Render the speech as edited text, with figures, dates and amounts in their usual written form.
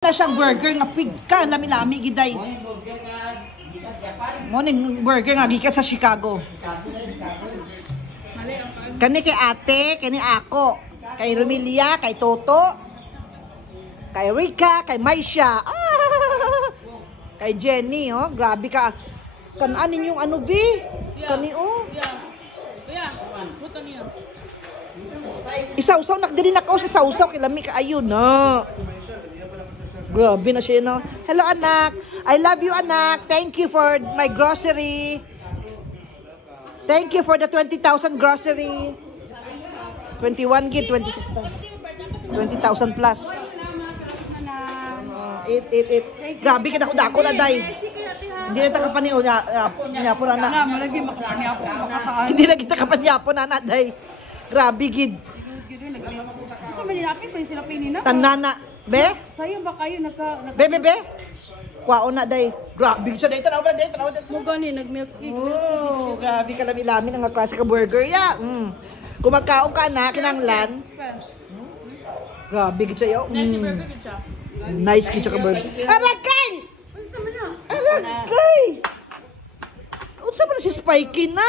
Na siyang burger nga pigka lami-lami giday. Mo ning burger nga gikan sa Chicago. Kani kay ate, kani ako, kay Romelia, kay Toto, kay Rika, kay Maisha. Kay Jenny, oh, grabe ka. Kananin yung ano bi? Kani oh. Isaw-saw nakdiri na ko sa sausaw kay lami ka ayun na. Grabe na siya, no? Hello, anak. I love you, anak. Thank you for my grocery. Thank you for the 20,000 grocery. 21 gig, 26,000. 20,000 plus. Eat. Grabe ka na dako na, day. Hindi na kita kapaniyo niyapo na na. Malagi makapaniyapo. Hindi na kita kapaniyapo na na, day. Grabe, gid. Sa manilapin pa sila pinina. Tanana. Be? Sayang ba kayo Be? Kwao na, day. Grabe siya, day. Tanaw na, day. Mo gani nag-milk cake. Oh, grabe ka lami-lami ng klase ka burger, ya. Kumakaon ka na, kinanglan. Grabe ka siya, Nice ka siya ka burger. Arakay! Unsa man na? Arakay! Unsa man na si Spikey na?